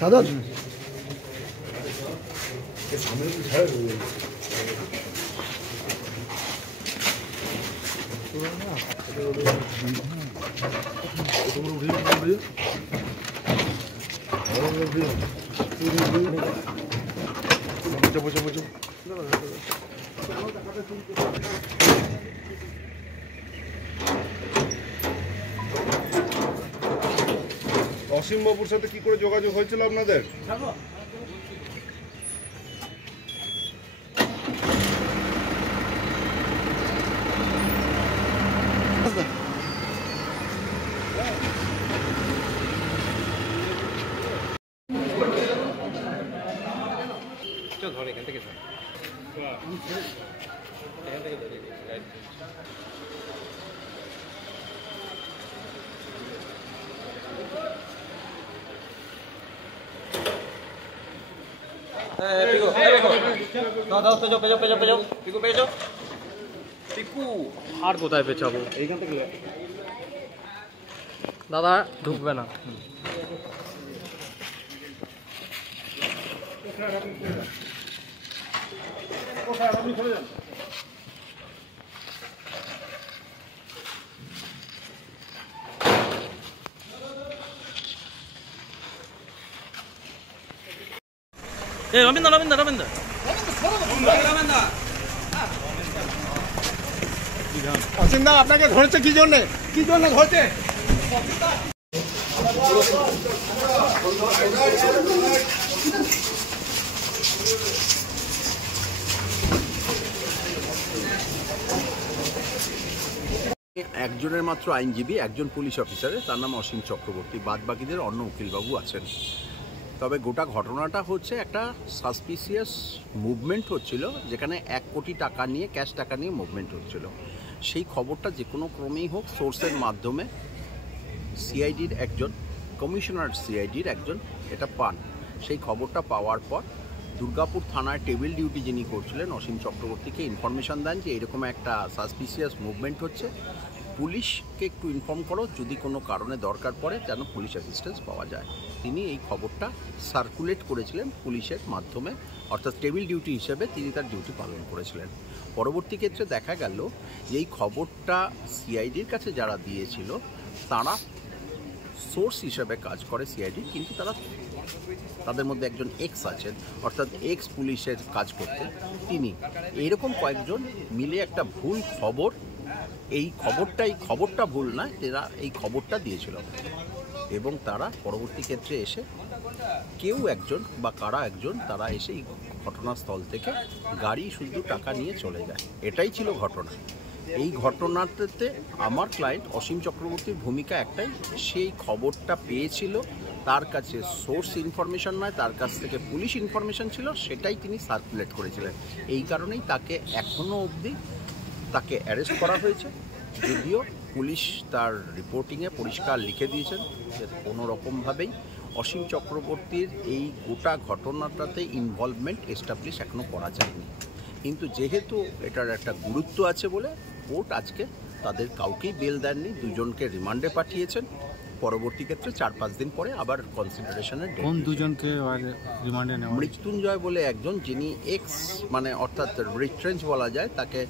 সাদত অসীম বাবুর সাথে কি করে যোগাযোগ হয়েছিল আপনাদের? আর কোথায় পেছাবো? এইখান থেকে দাদা ঢুকবে না। রবীন্দ্র রবীন্দ্র রবীন্দ্র অসীম দা আপনাকে ধরেছে কি জন্য ধরেছে? একজনের মাত্র আইনজীবী, একজন পুলিশ অফিসারের, তার নাম অসীম চক্রবর্তী, বাদ বাকিদের অন্য উকিলবাবু আছেন। তবে গোটা ঘটনাটা হচ্ছে একটা সাসপিসিয়াস মুভমেন্ট হচ্ছিল, যেখানে 1 কোটি টাকা নিয়ে, ক্যাশ টাকা নিয়ে মুভমেন্ট হচ্ছিল। সেই খবরটা যে কোনো ক্রমেই হোক সোর্সের মাধ্যমে সিআইডির একজন, কমিশনার সিআইডির একজন এটা পান। সেই খবরটা পাওয়ার পর দুর্গাপুর থানায় টেবিল ডিউটি যিনি করছিলেন অসীম চক্রবর্তীকে ইনফরমেশান দেন যে এরকম একটা সাসপিসিয়াস মুভমেন্ট হচ্ছে, পুলিশকে একটু ইনফর্ম করো, যদি কোনো কারণে দরকার পড়ে যেন পুলিশ অ্যাসিস্ট্যান্স পাওয়া যায়। তিনি এই খবরটা সার্কুলেট করেছিলেন পুলিশের মাধ্যমে, অর্থাৎ টেবিল ডিউটি হিসেবে তিনি তার ডিউটি পালন করেছিলেন। পরবর্তী ক্ষেত্রে দেখা গেল যে এই খবরটা সিআইডির কাছে যারা দিয়েছিল তারা সোর্স হিসেবে কাজ করে সিআইডি, কিন্তু তাদের মধ্যে একজন এক্স আছেন, অর্থাৎ এক্স পুলিশের কাজ করতে তিনি, এইরকম কয়েকজন মিলে একটা ভুল খবর, এই খবরটা ভুল নয়, এরা এই খবরটা দিয়েছিল এবং তারা পরবর্তী ক্ষেত্রে এসে কেউ একজন বা কারা একজন তারা এসে এই ঘটনাস্থল থেকে গাড়ি শুধু টাকা নিয়ে চলে যায়। এটাই ছিল ঘটনা। এই ঘটনাটাতে আমার ক্লায়েন্ট অসীম চক্রবর্তীর ভূমিকা একটাই, সেই খবরটা পেয়েছিল, তার কাছে সোর্স ইনফরমেশন নয়, তার কাছ থেকে পুলিশ ইনফরমেশন ছিল, সেটাই তিনি সার্কুলেট করেছিলেন। এই কারণেই তাকে এখনও অবধি তাকে অ্যারেস্ট করা হয়েছে, যদিও পুলিশ তার রিপোর্টিংয়ে পরিষ্কার লিখে দিয়েছেন যে কোনো রকমভাবেই অসীম চক্রবর্তীর এই গোটা ঘটনাটাতে ইনভলভমেন্ট এস্টাবলিশ এখনও করা যায়নি। কিন্তু যেহেতু এটার একটা গুরুত্ব আছে বলে কোর্ট আজকে তাদের কাউকেই বেল দেননি, দুজনকে রিমান্ডে পাঠিয়েছেন। পরবর্তী ক্ষেত্রে 4-5 দিন পরে আবার কনসিডারেশনের ডেট। কোন দুজনকে রিমান্ডে নেওয়া? মৃত্যুঞ্জয় বলে একজন, যিনি এক্স মানে অর্থাৎ রিট্রেঞ্চ বলা যায়, তাকে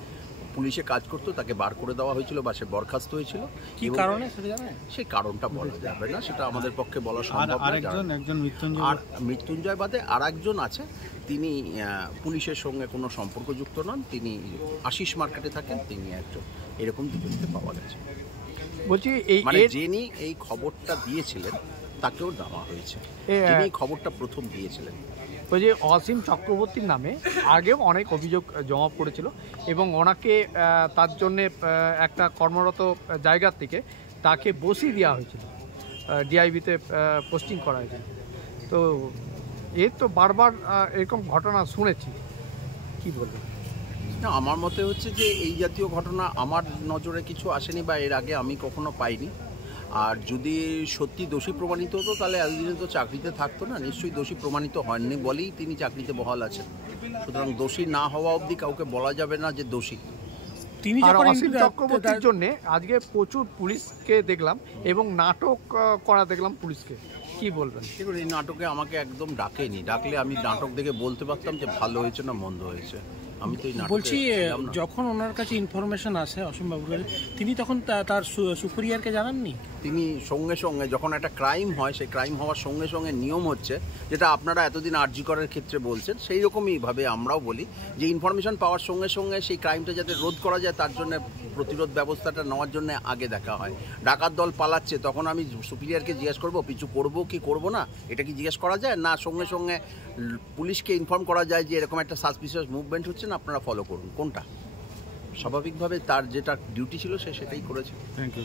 পুলিশে কাজ করতো, তাকে বার করে দেওয়া হয়েছিল বা সে বরখাস্ত হয়েছিল। কি কারণে সেটা জানেন? সেই কারণটা বলা যাবে না, সেটা আমাদের পক্ষে বলা সম্ভব না। আর মৃত্যুঞ্জয় বাদে আর একজন আছে, তিনি পুলিশের সঙ্গে কোনো সম্পর্কযুক্ত নন, তিনি আশিস মার্কেটে থাকেন, তিনি একজন। এরকম দুজনকে পাওয়া গেছে। বলছি মানে যিনি এই খবরটা দিয়েছিলেন তাকেও দেওয়া হয়েছে, যিনি খবরটা প্রথম দিয়েছিলেন। ওই যে অসীম চক্রবর্তীর নামে আগেও অনেক অভিযোগ জমা পড়েছিল এবং ওনাকে তার জন্যে একটা কর্মরত জায়গার থেকে তাকে বসিয়ে দেওয়া হয়েছিল, ডিআইবিতে পোস্টিং করা হয়েছিল। তো এর তো বারবার এরকম ঘটনা শুনেছি, কি বলবো? না, আমার মতে হচ্ছে যে এই জাতীয় ঘটনা আমার নজরে কিছু আসেনি বা এর আগে আমি কখনো পাইনি। আর যদি সত্যি দোষী প্রমাণিত হতো তাহলে এতদিনে তো চাকরিতে থাকতো না, নিশ্চয়ই দোষী প্রমাণিত হয়নি বলেই তিনি চাকরিতে বহাল আছেন। সুতরাং দোষী না হওয়া অবধি কাউকে বলা যাবে না যে দোষী। তিনি অসীম চক্রবর্তীর জন্য আজকে প্রচুর পুলিশকে দেখলাম এবং নাটক করা দেখলাম পুলিশকে। কি বলবেন? দেখুন, এই নাটকে আমাকে একদম ডাকেনি। ডাকলে আমি নাটক দেখে বলতে পারতাম যে ভালো হয়েছে না মন্দ হয়েছে। আমি তো এই নাটকে বলছি, ছিলাম না। যখন ওনার কাছে ইনফরমেশন আসে অসীমবাবুর কাছে, তিনি তখন তার সুপিরিয়রকে জানাননি? তিনি সঙ্গে সঙ্গে যখন একটা ক্রাইম হয়, সেই ক্রাইম হওয়ার সঙ্গে সঙ্গে নিয়ম হচ্ছে, যেটা আপনারা এতদিন আরজি করার ক্ষেত্রে বলছেন, সেই রকমইভাবে আমরাও বলি যে ইনফরমেশন পাওয়ার সঙ্গে সঙ্গে সেই ক্রাইমটা যাতে রোধ করা যায় তার জন্য প্রতিরোধ ব্যবস্থাটা নেওয়ার জন্য আগে দেখা হয়। ডাকাত দল পালাচ্ছে, তখন আমি সুপিরিয়রকে জিজ্ঞেস করবো পিছু করবো কি করবো না, এটা কি জিজ্ঞেস করা যায়? না সঙ্গে সঙ্গে পুলিশকে ইনফর্ম করা যায় যে এরকম একটা সাসপিশিয়াস মুভমেন্ট হচ্ছে না, আপনারা ফলো করুন। কোনটা? স্বাভাবিকভাবে তার যেটা ডিউটি ছিল সে সেটাই করেছে। Thank you.